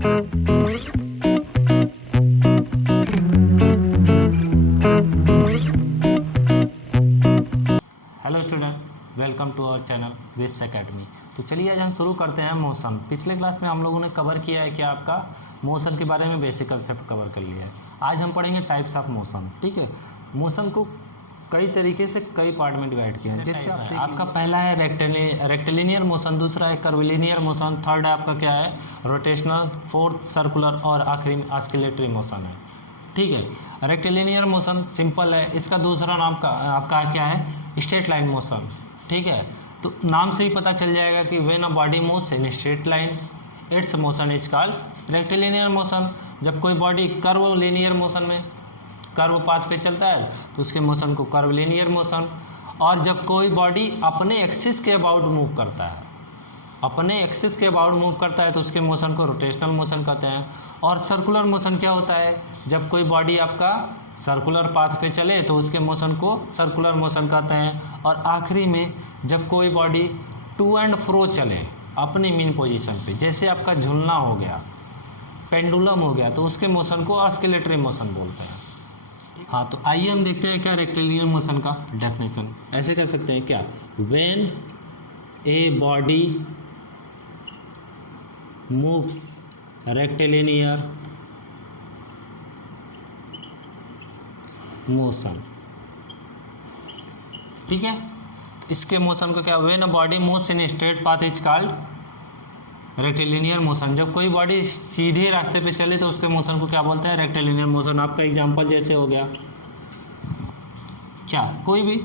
Hello student, welcome to our channel Webs Academy. तो चलिए आज हम शुरू करते हैं मोशन। पिछले क्लास में हम लोगों ने कवर किया है कि आपका मोशन के बारे में बेसिक कंसेप्ट कवर कर लिया है। आज हम पढ़ेंगे टाइप्स ऑफ मोशन। ठीक है, मोशन को कई तरीके से कई पार्ट में डिवाइड किया है। जैसे आपका पहला है रेक्टिलिनियर मोशन, दूसरा है कर्विलिनियर मोशन, थर्ड है आपका क्या है रोटेशनल, फोर्थ सर्कुलर और आखिरी में ऑस्किलेटरी मोशन है। ठीक है, रेक्टिलिनियर मोशन सिंपल है, इसका दूसरा नाम आपका क्या है स्ट्रेट लाइन मोशन। ठीक है, तो नाम से ही पता चल जाएगा कि when a body moves in straight line it's motion is called rectilinear motion. जब कोई बॉडी कर्व लिनियर मोशन में कर्व पाथ पे चलता है तो उसके मोशन को कर्व लिनियर मोशन। और जब कोई बॉडी अपने एक्सिस के अबाउट मूव करता है, अपने एक्सिस के अबाउट मूव करता है तो उसके मोशन को रोटेशनल मोशन कहते हैं। और सर्कुलर मोशन क्या होता है, जब कोई बॉडी आपका सर्कुलर पाथ पे चले तो उसके मोशन को सर्कुलर मोशन कहते हैं। और आखिरी में जब कोई बॉडी टू एंड फ्रो चले अपनी मीन पोजीशन पे, जैसे आपका झूलना हो गया, पेंडुलम हो गया, तो उसके मोशन को ऑस्किलेटरी मोशन बोलते हैं। हाँ, तो आइए हम देखते हैं क्या रेक्टिलिनियर मोशन का डेफिनेशन। ऐसे कह सकते हैं क्या, when a body moves rectilinear motion. ठीक है, इसके मोशन को क्या, when a body moves in straight path is called rectilinear motion. जब कोई बॉडी सीधे रास्ते पे चले तो उसके मोशन को क्या बोलते हैं रेक्टिलिनियर मोशन। आपका एग्जांपल जैसे हो गया क्या, कोई भी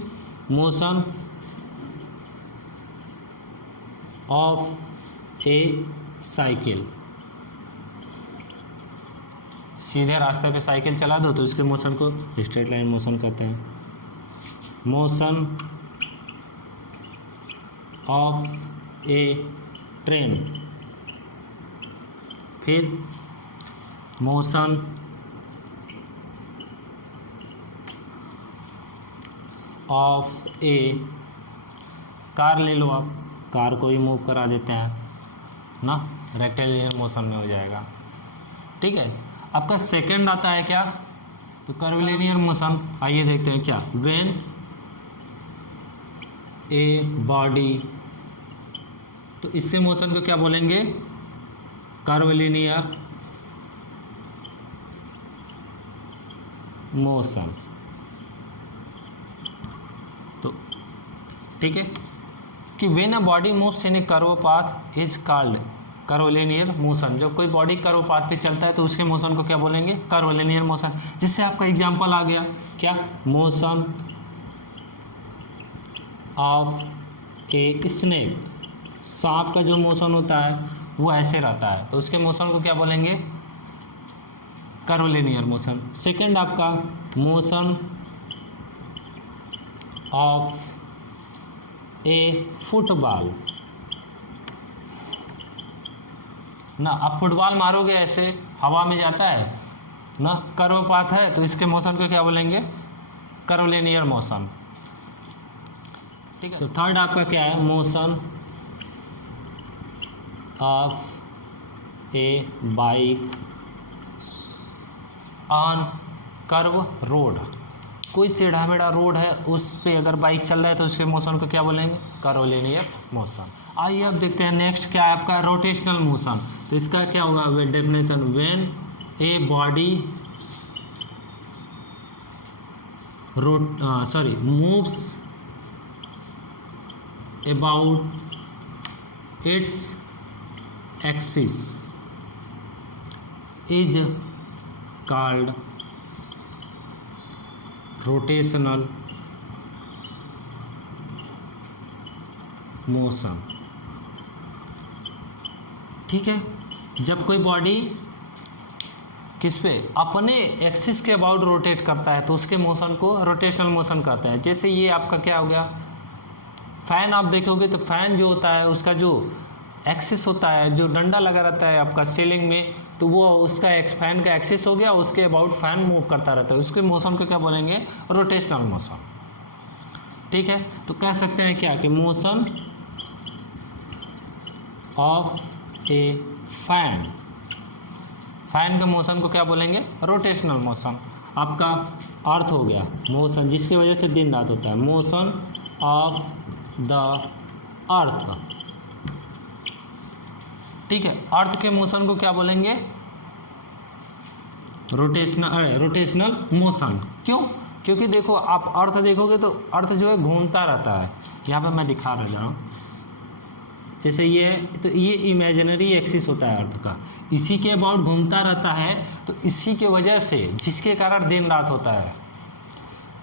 मोशन ऑफ ए साइकिल, सीधे रास्ते पे साइकिल चला दो तो उसके मोशन को स्ट्रेट लाइन मोशन कहते हैं। मोशन ऑफ ए ट्रेन, फिर मोशन ऑफ ए कार ले लो, आप कार को ही मूव करा देते हैं ना, रेक्टिलिनियर मोशन में हो जाएगा। ठीक है, आपका सेकंड आता है क्या, तो कर्विलिनियर मोशन। आइए देखते हैं क्या, व्हेन ए बॉडी, तो इसके मोशन को क्या बोलेंगे कर्विलिनियर मोशन। तो ठीक है कि when a body moves in A curve path is called curvilinear motion. जब कोई बॉडी कर्व पाथ पे चलता है तो उसके मोशन को क्या बोलेंगे कर्विलिनियर मोशन। जिससे आपका एग्जांपल आ गया क्या, मोशन ऑफ ए स्नेक, सांप का जो मोशन होता है वो ऐसे रहता है तो उसके मोशन को क्या बोलेंगे कर्विलिनियर मोशन। सेकंड आपका मोशन ऑफ ए फुटबॉल ना, आप फुटबॉल मारोगे ऐसे हवा में जाता है ना, कर्व पाथ है तो इसके मोशन को क्या बोलेंगे कर्विलिनियर मोशन। ठीक है, तो थर्ड आपका क्या है, motion of A bike on curve road. कोई टेढ़ा मेढ़ा रोड है उस पे अगर बाइक चल रहा है तो उसके मोशन को क्या बोलेंगे कर्विलिनियर मोशन। आइए अब देखते हैं नेक्स्ट क्या है आपका रोटेशनल मोशन। तो इसका क्या होगा definition, when a body moves about its axis is called rotational motion. ठीक है, जब कोई बॉडी किस पे अपने एक्सिस के अबाउट रोटेट करता है तो उसके मोशन को रोटेशनल मोशन कहते हैं। जैसे ये आपका क्या हो गया, फैन आप देखोगे तो फैन जो होता है उसका जो एक्सिस होता है, जो डंडा लगा रहता है आपका सीलिंग में, तो वो उसका फैन का एक्सिस हो गया, उसके अबाउट फैन मूव करता रहता है, उसके मोशन को क्या बोलेंगे रोटेशनल मोशन। ठीक है, तो कह सकते हैं क्या कि motion of A fan fan के मोशन को क्या बोलेंगे? Rotational motion. आपका अर्थ हो गया मोशन जिसकी वजह से दिन रात होता है, मोशन ऑफ द अर्थ। ठीक है, अर्थ के मोशन को क्या बोलेंगे? Rotational motion. क्यों? क्योंकि देखो आप अर्थ देखोगे तो अर्थ जो है घूमता रहता है। यहाँ पे मैं दिखा रहा हूँ, जैसे ये तो ये इमेजिनरी एक्सिस होता है अर्थ का, इसी के अबाउट घूमता रहता है। तो इसी के वजह से जिसके कारण दिन रात होता है,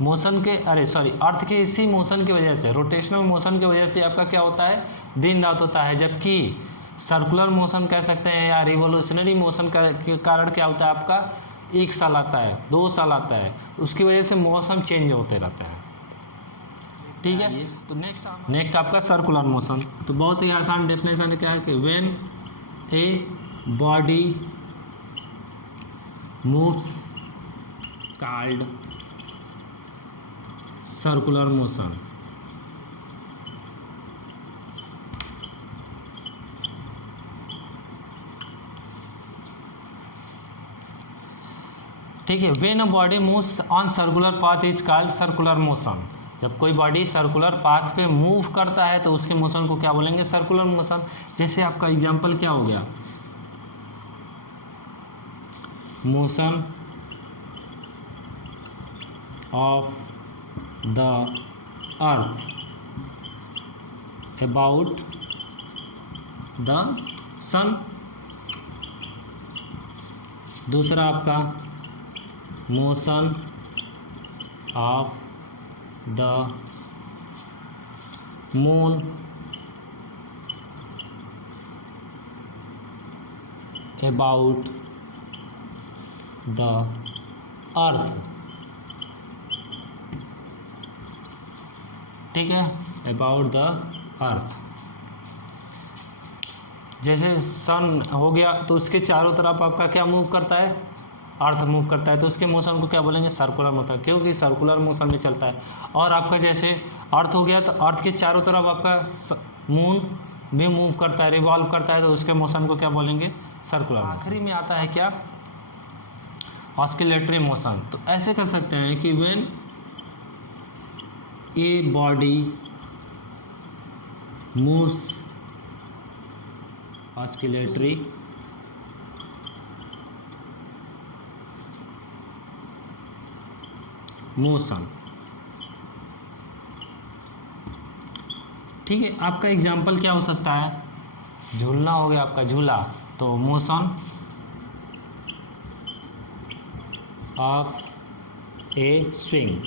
मोशन के अर्थ के इसी मोशन की वजह से, रोटेशनल मोशन की वजह से आपका क्या होता है? दिन रात होता है। जबकि सर्कुलर मोशन कह सकते हैं या रिवोल्यूशनरी मोशन के कारण क्या होता है? आपका 1 साल आता है, 2 साल आता है, उसकी वजह से मौसम चेंज होते रहते हैं। ठीक है, तो नेक्स्ट आपका सर्कुलर मोशन। तो बहुत ही आसान डेफिनेशन क्या है कि when a body moves called circular motion. ठीक है, when a body moves on circular path is called circular motion. जब कोई बॉडी सर्कुलर पाथ पे मूव करता है तो उसके मोशन को क्या बोलेंगे? Circular motion. जैसे आपका एग्जांपल क्या हो गया? Motion of the earth about the sun. दूसरा आपका motion of the moon about the earth. ठीक है, अबाउट द अर्थ। जैसे सन हो गया तो उसके चारों तरफ आपका क्या मूव करता है? अर्थ मूव करता है, तो उसके मोशन को क्या बोलेंगे? सर्कुलर मोशन, क्योंकि सर्कुलर मोशन में चलता है। और आपका जैसे अर्थ हो गया तो अर्थ के चारों तरफ आपका मून भी मूव करता है, रिवॉल्व करता है, तो उसके मोशन को क्या बोलेंगे? सर्कुलर। आखिरी में आता है क्या? Oscillatory motion. तो ऐसे कर सकते हैं कि when a body moves oscillatory motion. ठीक है, आपका एग्जाम्पल क्या हो सकता है? झूलना हो गया आपका, झूला, तो motion of A swing.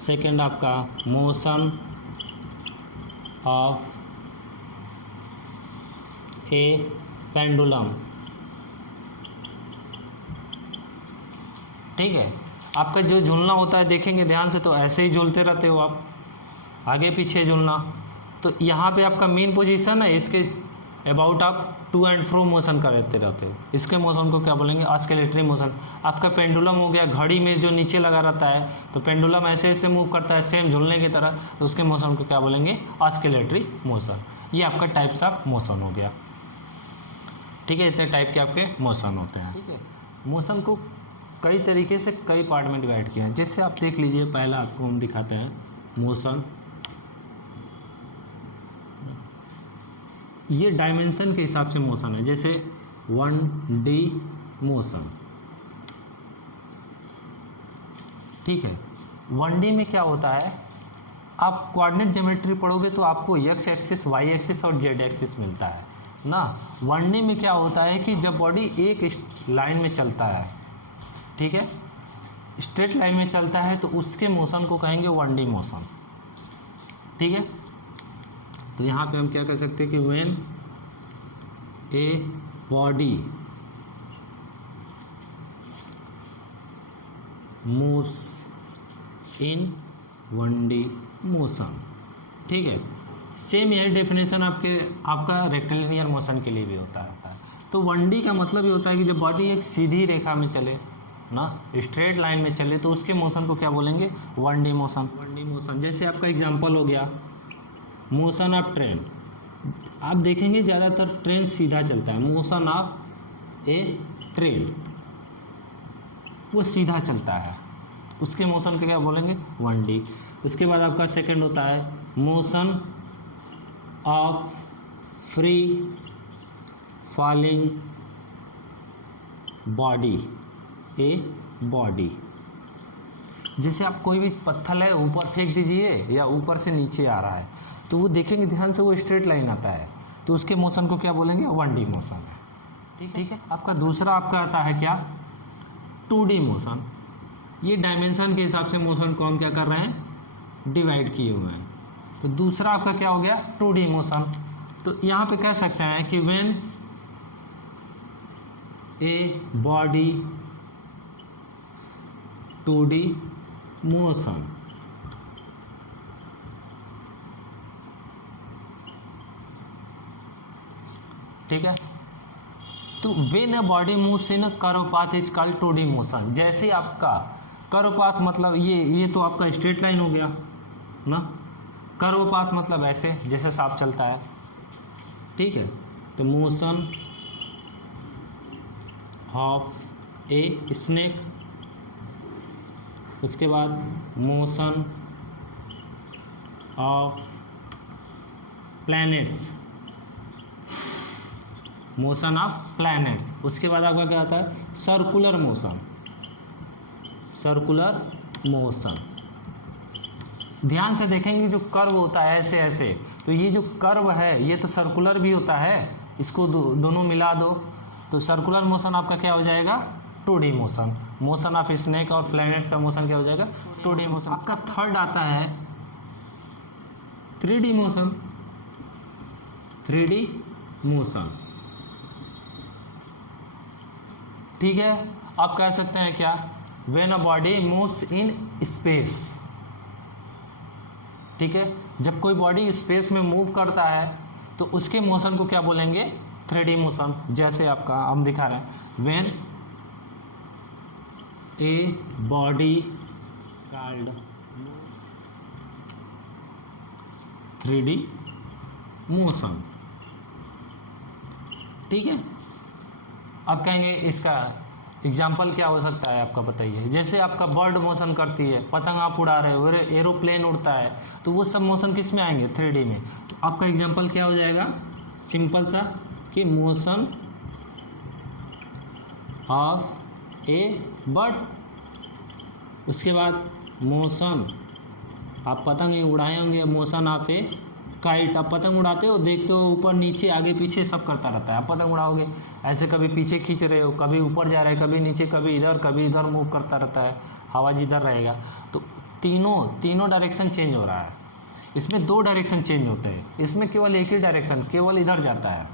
Second आपका मोशन ऑफ ए पेंडुलम। ठीक है, आपका जो झूलना होता है देखेंगे ध्यान से तो ऐसे ही झूलते रहते हो आप, आगे पीछे झूलना। तो यहाँ पे आपका मेन पोजीशन है, इसके अबाउट आप टू एंड फ्रो मोशन करते रहते हो, इसके मोशन को क्या बोलेंगे? Oscillatory motion. आपका पेंडुलम हो गया, घड़ी में जो नीचे लगा रहता है, तो पेंडुलम ऐसे ऐसे मूव करता है सेम झूलने की तरह, तो उसके मोशन को क्या बोलेंगे? Oscillatory motion. ये आपका टाइप्स ऑफ मोशन हो गया। ठीक है, इतने टाइप के आपके मोशन होते हैं। ठीक है, मोशन को कई तरीके से कई पार्ट में डिवाइड किया है। जैसे आप देख लीजिए, पहला आपको हम दिखाते हैं मोशन। ये डायमेंशन के हिसाब से मोशन है, जैसे 1D मोशन। ठीक है, 1D में क्या होता है? आप कोऑर्डिनेट ज्योमेट्री पढ़ोगे तो आपको x एक्सिस, y एक्सिस और z एक्सिस मिलता है ना। 1D में क्या होता है कि जब बॉडी एक लाइन में चलता है, ठीक है, स्ट्रेट लाइन में चलता है, तो उसके मोशन को कहेंगे 1D मोशन। ठीक है, तो यहाँ पे हम क्या कर सकते हैं कि when a body moves in 1D motion. ठीक है, सेम यही डेफिनेशन आपका रेक्टिलिनियर मोशन के लिए भी होता है। तो 1D का मतलब ये होता है कि जब बॉडी एक सीधी रेखा में चले ना, स्ट्रेट लाइन में चले, तो उसके मोशन को क्या बोलेंगे? 1D motion. 1D मोशन जैसे आपका एग्जांपल हो गया मोशन ऑफ ट्रेन। आप देखेंगे ज़्यादातर ट्रेन सीधा चलता है। मोशन ऑफ ए ट्रेन, वो सीधा चलता है, उसके मोशन को क्या बोलेंगे 1D। उसके बाद आपका सेकंड होता है motion of free falling body, a body. जैसे आप कोई भी पत्थर है ऊपर फेंक दीजिए या ऊपर से नीचे आ रहा है तो वो देखेंगे ध्यान से, वो स्ट्रेट लाइन आता है तो उसके मोशन को क्या बोलेंगे 1D मोशन है। ठीक है। आपका दूसरा आपका आता है क्या 2D मोशन। ये डायमेंशन के हिसाब से मोशन को हम क्या कर रहे हैं डिवाइड किए हुए हैं। तो दूसरा आपका क्या हो गया 2D मोशन। तो यहाँ पे कह सकते हैं कि when a body 2D motion, ठीक है। तो when a body moves in a curve path is called 2D motion. जैसे आपका कर्व पाथ मतलब ये तो आपका स्ट्रेट लाइन हो गया ना, कर्व पाथ मतलब ऐसे जैसे सांप चलता है, ठीक है। तो मोशन ऑफ ए स्नेक, उसके बाद motion of planets, motion of planets. उसके बाद आपका क्या आता है सर्कुलर मोशन, सर्कुलर मोशन। ध्यान से देखेंगे जो कर्व होता है ऐसे ऐसे, तो ये जो कर्व है ये तो सर्कुलर भी होता है, इसको दोनों मिला दो तो सर्कुलर मोशन आपका क्या हो जाएगा 2D motion. Motion of snake और प्लैनेट्स का मोशन क्या हो जाएगा 2D मोशन। आपका थर्ड आता है 3D मोशन, 3D मोशन, ठीक है। आप कह सकते हैं क्या when a body moves in space, ठीक है। जब कोई बॉडी स्पेस में मूव करता है तो उसके मोशन को क्या बोलेंगे 3D मोशन। जैसे आपका हम दिखा रहे हैं when a body called 3D motion, ठीक है। अब कहेंगे इसका एग्जाम्पल क्या हो सकता है आपका बताइए। जैसे आपका बर्ड मोशन करती है, पतंग आप उड़ा रहे हो, एरोप्लेन उड़ता है, तो वो सब मोशन किस में आएंगे 3D में। तो आपका एग्जाम्पल क्या हो जाएगा सिंपल सा कि मोशन ऑफ ए बर्ड, उसके बाद मोशन आप पतंग उड़ाए होंगे, मोशन ऑफ ए काइट। आप पतंग उड़ाते हो देखते हो ऊपर नीचे आगे पीछे सब करता रहता है। आप पतंग उड़ाओगे ऐसे कभी पीछे खींच रहे हो, कभी ऊपर जा रहा है, कभी नीचे, कभी इधर मूव करता रहता है, हवा जिधर रहेगा। तो तीनों डायरेक्शन चेंज हो रहा है। इसमें 2 डायरेक्शन चेंज होते हैं, इसमें केवल एक ही डायरेक्शन केवल इधर जाता है,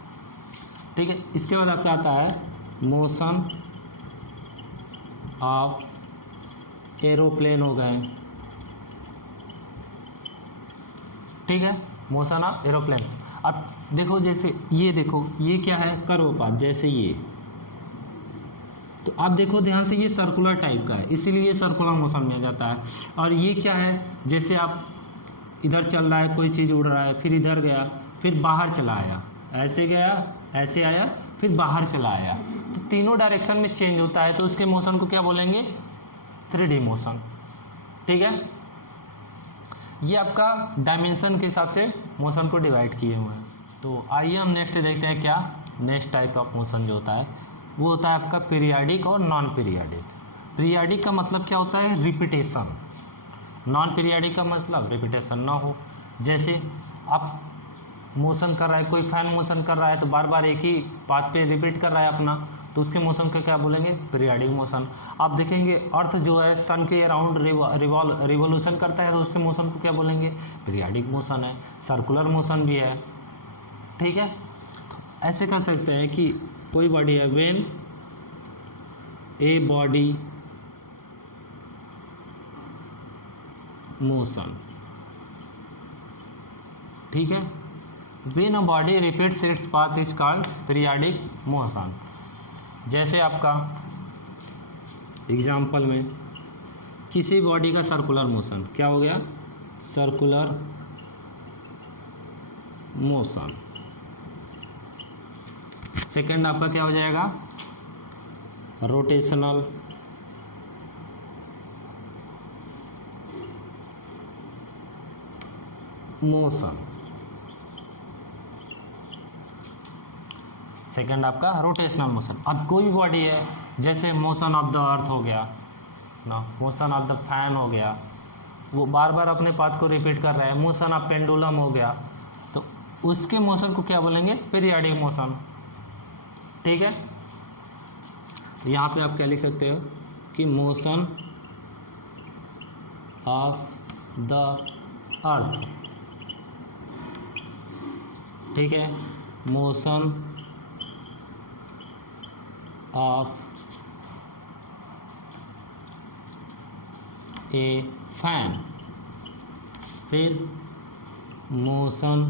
ठीक है। इसके बाद आपका आता है मोशन ऑफ एरोप्लेन हो गए, ठीक है, मोशन ऑफ एरोप्लेन्स। अब देखो जैसे ये देखो ये क्या है कर्व पाथ, जैसे ये, तो आप देखो ध्यान से ये सर्कुलर टाइप का है इसीलिए ये सर्कुलर मोशन में जाता है। और ये क्या है जैसे आप इधर चल रहा है, कोई चीज़ उड़ रहा है, फिर इधर गया, फिर बाहर चला आया, ऐसे गया, ऐसे आया, फिर बाहर चला आया, तो तीनों डायरेक्शन में चेंज होता है, तो उसके मोशन को क्या बोलेंगे 3D मोशन, ठीक है। ये आपका डायमेंशन के हिसाब से मोशन को डिवाइड किए हुए हैं। तो आइए हम नेक्स्ट देखते हैं क्या नेक्स्ट टाइप ऑफ मोशन जो होता है वो होता है आपका पीरियाडिक और नॉन पीरियाडिक। पीरियाडिक का मतलब क्या होता है रिपीटेशन, नॉन पीरियाडिक का मतलब रिपीटेशन ना हो। जैसे आप मोशन कर रहा है, कोई फैन मोशन कर रहा है तो बार बार एक ही पाथ पे रिपीट कर रहा है अपना, तो उसके मोशन का क्या बोलेंगे पीरियाडिक मोशन। आप देखेंगे अर्थ जो है सन के अराउंड रिवॉल्यूशन करता है तो उसके मोशन को क्या बोलेंगे पीरियाडिक मोशन है। सर्कुलर मोशन भी है, ठीक है। तो ऐसे कह सकते हैं कि कोई बॉडी है व्हेन ए बॉडी मोशन, ठीक है, when a body repeats its path is called periodic motion. जैसे आपका एग्जाम्पल में किसी बॉडी का सर्कुलर मोशन क्या हो गया सर्कुलर मोशन। सेकंड आपका क्या हो जाएगा रोटेशनल मोशन। सेकंड आपका रोटेशनल मोशन। अब कोई भी बॉडी है, जैसे मोशन ऑफ द अर्थ हो गया ना, मोशन ऑफ द फैन हो गया, वो बार बार अपने पाथ को रिपीट कर रहा है। मोशन ऑफ पेंडुलम हो गया, तो उसके मोशन को क्या बोलेंगे? Periodic motion. ठीक है, तो यहाँ पे आप क्या लिख सकते हो कि मोशन ऑफ द अर्थ, ठीक है, मोशन ऑफ ए फैन, फिर मोशन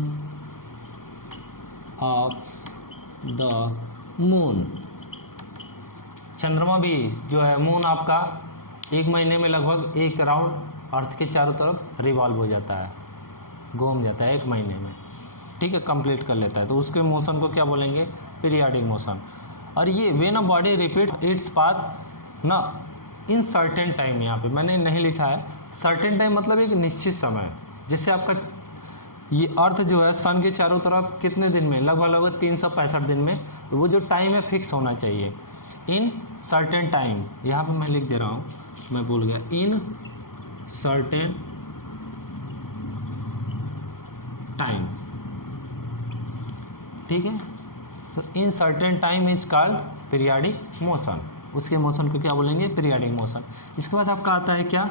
ऑफ द मून। चंद्रमा भी जो है, मून आपका 1 महीने में लगभग 1 राउंड अर्थ के चारों तरफ रिवॉल्व हो जाता है, घूम जाता है 1 महीने में। ठीक है, कंप्लीट कर लेता है, तो उसके मोशन को क्या बोलेंगे? Periodic motion. और ये when a body repeat its path ना इन सर्टेन टाइम, यहाँ पे मैंने नहीं लिखा है सर्टेन टाइम, मतलब एक निश्चित समय। जैसे आपका ये अर्थ जो है सन के चारों तरफ कितने दिन में? लगभग 365 दिन में। तो वो जो टाइम है फिक्स होना चाहिए, इन सर्टेन टाइम। यहाँ पे मैं लिख दे रहा हूँ, मैं भूल गया, इन सर्टेन टाइम। ठीक है, so in certain time is called periodic motion. उसके मोशन को क्या बोलेंगे? Periodic motion. इसके बाद आपका आता है क्या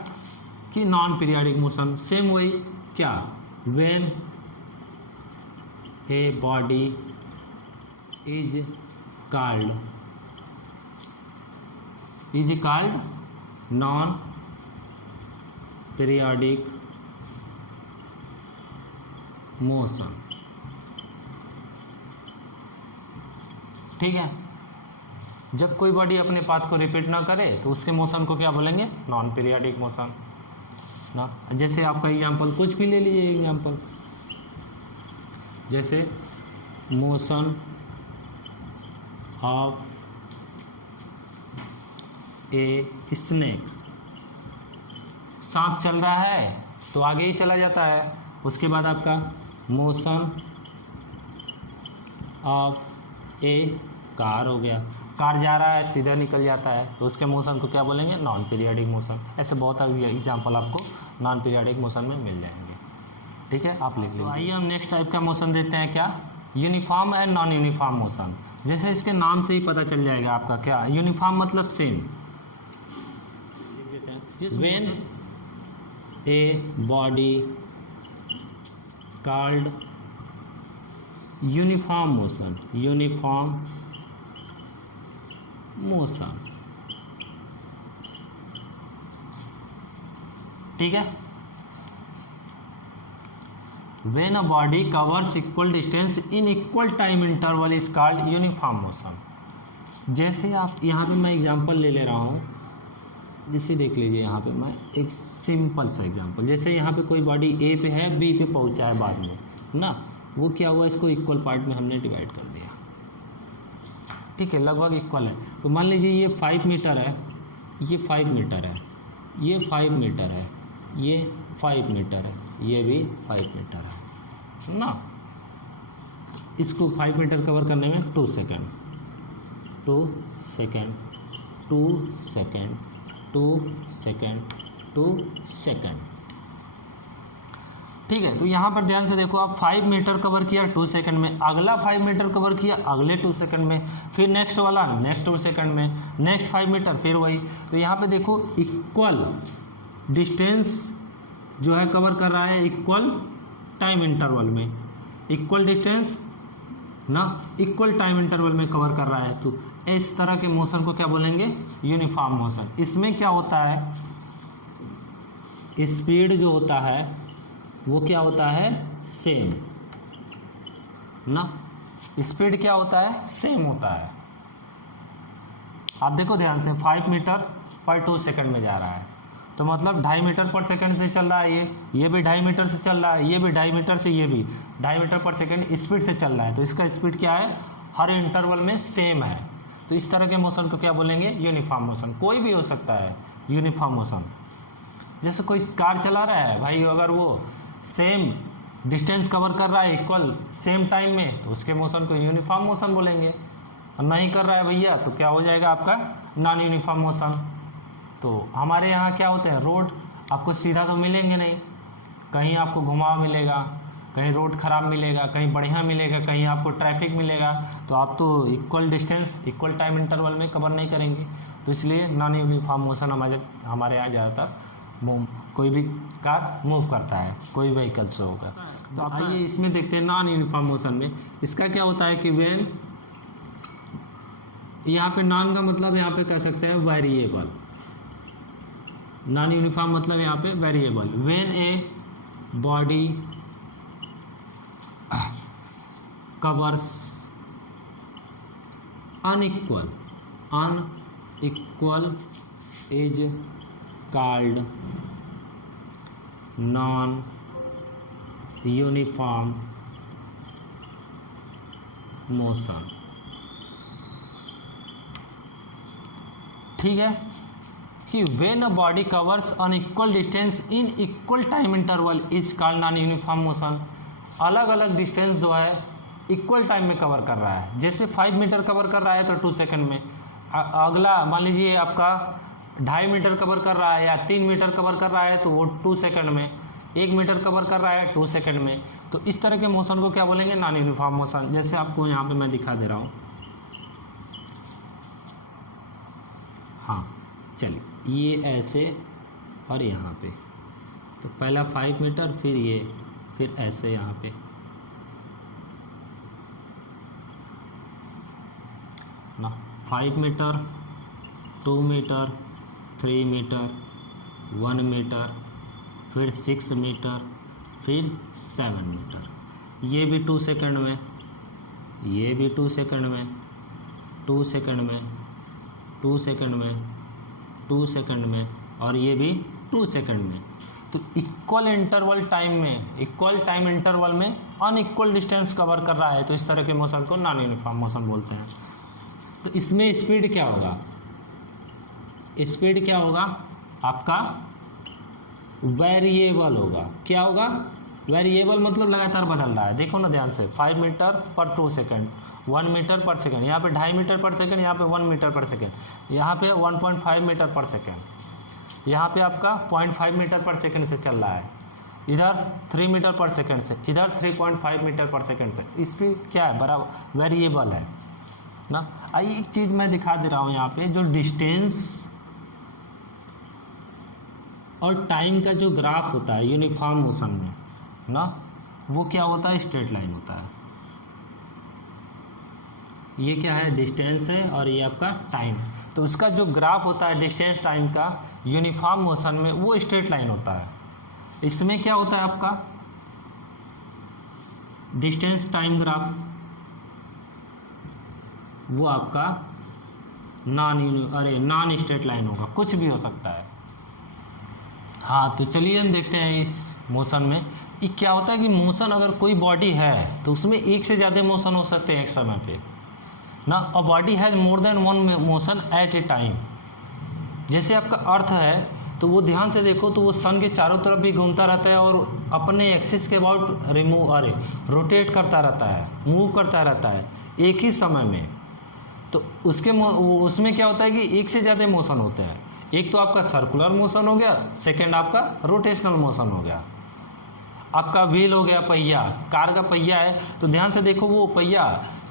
कि नॉन पीरियाडिक मोशन। सेम वही क्या, when a body is called non periodic motion. ठीक है, जब कोई बॉडी अपने पाथ को रिपीट ना करे तो उसके मोशन को क्या बोलेंगे? नॉन पीरियाडिक मोशन ना। जैसे आपका एग्जांपल कुछ भी ले लीजिए, एग्जांपल जैसे मोशन ऑफ ए स्नेक। सांप चल रहा है तो आगे ही चला जाता है। उसके बाद आपका मोशन ऑफ ए कार हो गया, कार जा रहा है सीधा निकल जाता है, तो उसके मोशन को क्या बोलेंगे? Non periodic motion. ऐसे बहुत एग्जांपल आपको नॉन पीरियाडिक मोशन में मिल जाएंगे। ठीक है, आप लिख लीजिए। आइए हम नेक्स्ट टाइप का मोशन देते हैं, क्या? Uniform and non uniform motion. जैसे इसके नाम से ही पता चल जाएगा आपका, क्या? यूनिफॉर्म मतलब same. When a body called uniform motion, uniform motion. ठीक है, when a body covers equal distance in equal time interval is called uniform motion. जैसे आप यहाँ पे मैं एग्जांपल ले रहा हूँ, जैसे देख लीजिए यहाँ पे मैं एक सिंपल सा एग्जांपल, जैसे यहाँ पे कोई बॉडी ए पे है, बी पे पहुँचा है बाद में ना, वो क्या हुआ, इसको इक्वल पार्ट में हमने डिवाइड कर दिया। ठीक है, लगभग इक्वल है। तो मान लीजिए ये 5 मीटर है, ये 5 मीटर है, ये 5 मीटर है, ये 5 मीटर है, ये भी 5 मीटर है ना। इसको 5 मीटर कवर करने में 2 second, 2 second, 2 second, 2 second, 2 second. ठीक है, तो यहाँ पर ध्यान से देखो, आप 5 मीटर कवर किया 2 सेकंड में, अगला 5 मीटर कवर किया अगले 2 सेकंड में, फिर नेक्स्ट वाला नेक्स्ट 2 सेकंड में, नेक्स्ट 5 मीटर फिर वही। तो यहाँ पे देखो इक्वल डिस्टेंस जो है कवर कर रहा है इक्वल टाइम इंटरवल में, इक्वल डिस्टेंस ना इक्वल टाइम इंटरवल में कवर कर रहा है। तो इस तरह के मोशन को क्या बोलेंगे? Uniform motion. इसमें क्या होता है, स्पीड जो होता है वो क्या होता है? सेम ना। स्पीड क्या होता है? सेम होता है। आप देखो ध्यान से, 5 मीटर पर 2 सेकंड में जा रहा है, तो मतलब 2.5 मीटर पर सेकंड से चल रहा है, ये भी 2.5 मीटर से चल रहा है, ये भी 2.5 मीटर से, ये भी 2.5 मीटर पर सेकंड स्पीड से चल रहा है। तो इसका स्पीड क्या है? हर इंटरवल में सेम है। तो तो इस तरह के मोशन को क्या बोलेंगे? Uniform motion. कोई भी हो सकता है यूनिफॉर्म मोशन। जैसे कोई कार चला रहा है भाई, अगर वो सेम डिस्टेंस कवर कर रहा है इक्वल सेम टाइम में, तो उसके मोशन को यूनिफॉर्म मोशन बोलेंगे। और नहीं कर रहा है भैया तो क्या हो जाएगा आपका? Non uniform motion. तो हमारे यहाँ क्या होते हैं, रोड आपको सीधा तो मिलेंगे नहीं, कहीं आपको घुमाव मिलेगा, कहीं रोड ख़राब मिलेगा, कहीं बढ़िया मिलेगा, कहीं आपको ट्रैफिक मिलेगा। तो आप तो equal distance equal time interval में कवर नहीं करेंगे। तो इसलिए नॉन यूनिफॉर्म मोशन हमारे यहाँ ज़्यादातर कोई भी कार मूव करता है, कोई व्हीकल से होगा। तो आइए इसमें देखते हैं नॉन यूनिफॉर्म मोशन में इसका क्या होता है कि व्हेन, यहाँ पे नॉन का मतलब यहाँ पे कह सकते हैं वेरिएबल। नॉन यूनिफॉर्म मतलब यहाँ पे variable. When a body covers unequal is called non uniform motion. ठीक है कि when a body covers unequal distance in equal time interval is called non uniform motion. अलग अलग डिस्टेंस जो है इक्वल टाइम में कवर कर रहा है। जैसे 5 मीटर कवर कर रहा है तो 2 सेकंड में, अगला मान लीजिए आपका 2.5 मीटर कवर कर रहा है या 3 मीटर कवर कर रहा है तो वो 2 सेकंड में, 1 मीटर कवर कर रहा है 2 सेकंड में। तो इस तरह के मोशन को क्या बोलेंगे? Non uniform motion. जैसे आपको यहाँ पे मैं दिखा दे रहा हूँ। हाँ चलिए, ये ऐसे और यहाँ पे, तो पहला 5 मीटर, फिर ये, फिर ऐसे यहाँ पे ना, 5 मीटर, 2 मीटर, 3 मीटर, 1 मीटर, फिर 6 मीटर, फिर 7 मीटर। ये भी 2 सेकंड में, ये भी 2 सेकंड में, 2 सेकंड में, 2 सेकंड में, 2 सेकंड में, और ये भी 2 सेकंड में। तो इक्वल इंटरवल टाइम में, इक्वल टाइम इंटरवल में अनइक्वल डिस्टेंस कवर कर रहा है, तो इस तरह के मोशन को नॉन यूनिफॉर्म मोशन बोलते हैं। तो इसमें स्पीड क्या होगा? स्पीड क्या होगा आपका? वेरिएबल होगा। क्या होगा? वेरिएबल मतलब लगातार बदल रहा है। देखो ना ध्यान से, 5 मीटर पर 2 सेकंड, 1 मीटर पर सेकंड, यहाँ पे 2.5 मीटर पर सेकंड, यहाँ पे 1 मीटर पर सेकंड, यहाँ पे 1.5 मीटर पर सेकंड, यहाँ पे आपका 0.5 मीटर पर सेकंड से चल रहा है, इधर 3 मीटर पर सेकंड से, इधर 3.5 मीटर पर सेकंड से। स्पीड क्या है? बराबर वेरिएबल है ना। आइए एक चीज़ मैं दिखा दे रहा हूँ यहाँ पे, जो डिस्टेंस और टाइम का जो ग्राफ होता है यूनिफॉर्म मोशन में ना, वो क्या होता है? स्ट्रेट लाइन होता है। ये क्या है? डिस्टेंस है, और ये आपका टाइम। तो उसका जो ग्राफ होता है डिस्टेंस टाइम का यूनिफॉर्म मोशन में, वो स्ट्रेट लाइन होता है। इसमें क्या होता है आपका? डिस्टेंस टाइम ग्राफ, वो आपका नॉन स्ट्रेट लाइन होगा, कुछ भी हो सकता है। हाँ तो चलिए हम देखते हैं इस मोशन में ये क्या होता है कि मोशन, अगर कोई बॉडी है तो उसमें एक से ज़्यादा मोशन हो सकते हैं एक समय पे ना। A body has more than one motion at a time. जैसे आपका अर्थ है तो वो ध्यान से देखो तो वो सन के चारों तरफ भी घूमता रहता है और अपने एक्सिस के अबाउट रोटेट करता रहता है, मूव करता रहता है एक ही समय में। तो उसमें क्या होता है कि एक से ज़्यादा मोशन होते हैं। एक तो आपका सर्कुलर मोशन हो गया, सेकेंड आपका रोटेशनल मोशन हो गया। आपका व्हील हो गया, पहिया, कार का पहिया है तो ध्यान से देखो वो पहिया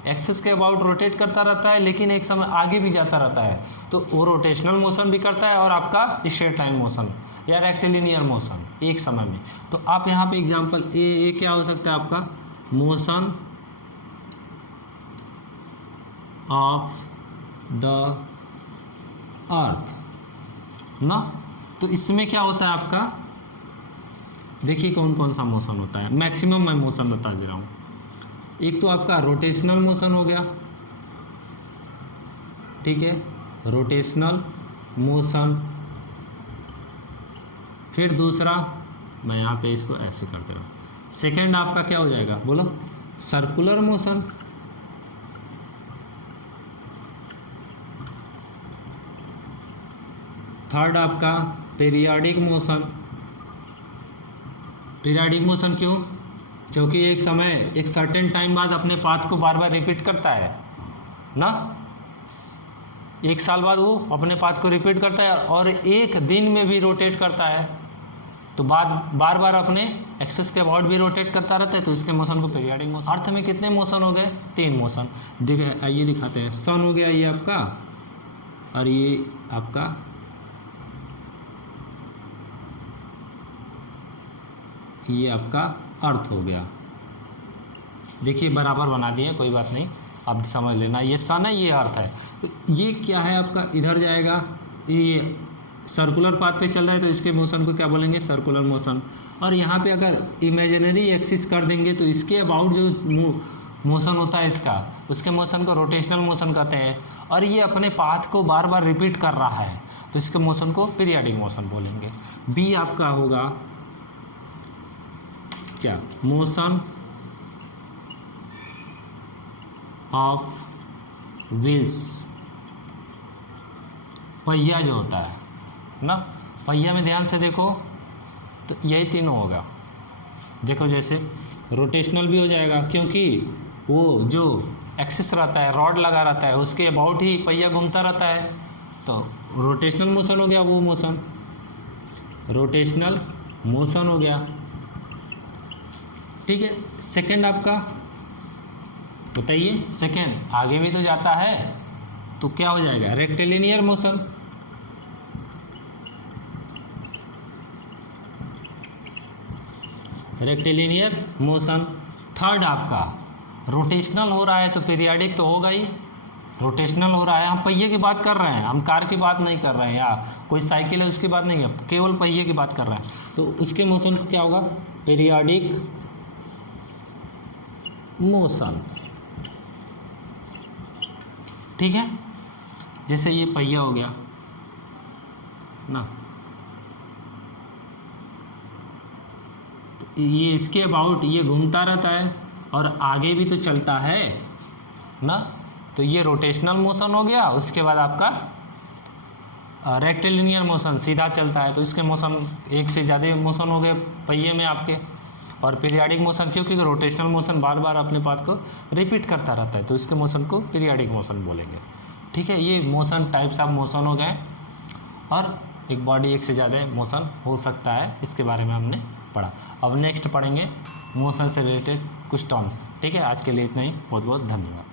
एक्सिस के अबाउट रोटेट करता रहता है, लेकिन एक समय आगे भी जाता रहता है, तो वो रोटेशनल मोशन भी करता है और आपका स्ट्रेट लाइन मोशन या रेक्टिलिनियर मोशन एक समय में। तो आप यहाँ पे एग्जांपल ए क्या हो सकता है आपका? मोशन ऑफ द अर्थ ना। तो इसमें क्या होता है आपका? देखिए कौन कौन सा मोशन होता है, मैक्सिमम मैं मोशन बता दे रहा हूँ। एक तो आपका रोटेशनल मोशन हो गया, ठीक है, रोटेशनल मोशन। फिर दूसरा, मैं यहाँ पे इसको ऐसे कर दे रहा हूँ, सेकेंड आपका क्या हो जाएगा बोलो? Circular motion. थर्ड आपका पीरियाडिक मोशन। पीरियाडिक मोशन क्यों? क्योंकि एक समय एक सर्टेन टाइम बाद अपने पाथ को बार बार रिपीट करता है ना, 1 साल बाद वो अपने पाथ को रिपीट करता है और एक दिन में भी रोटेट करता है, तो बार बार अपने एक्सिस के अबाउट भी रोटेट करता रहता है, तो इसके मोशन को पीरियाडिक मोशन। अर्थ में कितने मोशन हो गए? 3 मोशन। आइए दिखाते हैं। सन हो गया ये आपका, और ये आपका अर्थ हो गया। देखिए बराबर बना दिए, कोई बात नहीं, आप समझ लेना। ये सन है, ये अर्थ है। तो ये क्या है आपका? इधर जाएगा, ये सर्कुलर पाथ पे चल रहा है, तो इसके मोशन को क्या बोलेंगे? Circular motion. और यहाँ पे अगर इमेजिनरी एक्सिस कर देंगे तो इसके अबाउट जो मोशन होता है इसका, उसके मोशन को रोटेशनल मोशन कहते हैं। और ये अपने पाथ को बार बार रिपीट कर रहा है, तो इसके मोशन को पीरियाडिक मोशन बोलेंगे। बी आपका होगा क्या? Motion of wheels. पहिया जो होता है ना, पहिया में ध्यान से देखो तो यही तीनों होगा। देखो जैसे रोटेशनल भी हो जाएगा, क्योंकि वो जो एक्सिस रहता है, रॉड लगा रहता है, उसके अबाउट ही पहिया घूमता रहता है, तो रोटेशनल मोशन हो गया। वो मोशन रोटेशनल मोशन हो गया, ठीक है। सेकंड आपका बताइए, सेकंड आगे भी तो जाता है, तो क्या हो जाएगा? Rectilinear motion. Rectilinear motion. Third आपका रोटेशनल हो रहा है, तो पीरियाडिक तो होगा ही। रोटेशनल हो रहा है, हम पहिए की बात कर रहे हैं, हम कार की बात नहीं कर रहे हैं, या कोई साइकिल है उसकी बात नहीं है, केवल पहिए की बात कर रहे हैं, तो उसके मोशन को क्या होगा? पीरियाडिक मोशन, ठीक है। जैसे ये पहिया हो गया ना, तो ये इसके अबाउट ये घूमता रहता है और आगे भी तो चलता है ना, तो ये रोटेशनल मोशन हो गया। उसके बाद आपका रेक्टिलिनियर मोशन, सीधा चलता है, तो इसके मोशन एक से ज़्यादा मोशन हो गए पहिए में आपके। और पीरियाडिक मोशन क्योंकि रोटेशनल मोशन बार बार अपने पाथ को रिपीट करता रहता है, तो इसके मोशन को पीरियाडिक मोशन बोलेंगे, ठीक है। ये मोशन टाइप्स ऑफ मोशन हो गए, और एक बॉडी एक से ज़्यादा मोशन हो सकता है, इसके बारे में हमने पढ़ा। अब नेक्स्ट पढ़ेंगे मोशन से रिलेटेड कुछ टर्म्स, ठीक है। आज के लिए इतना ही, बहुत बहुत धन्यवाद।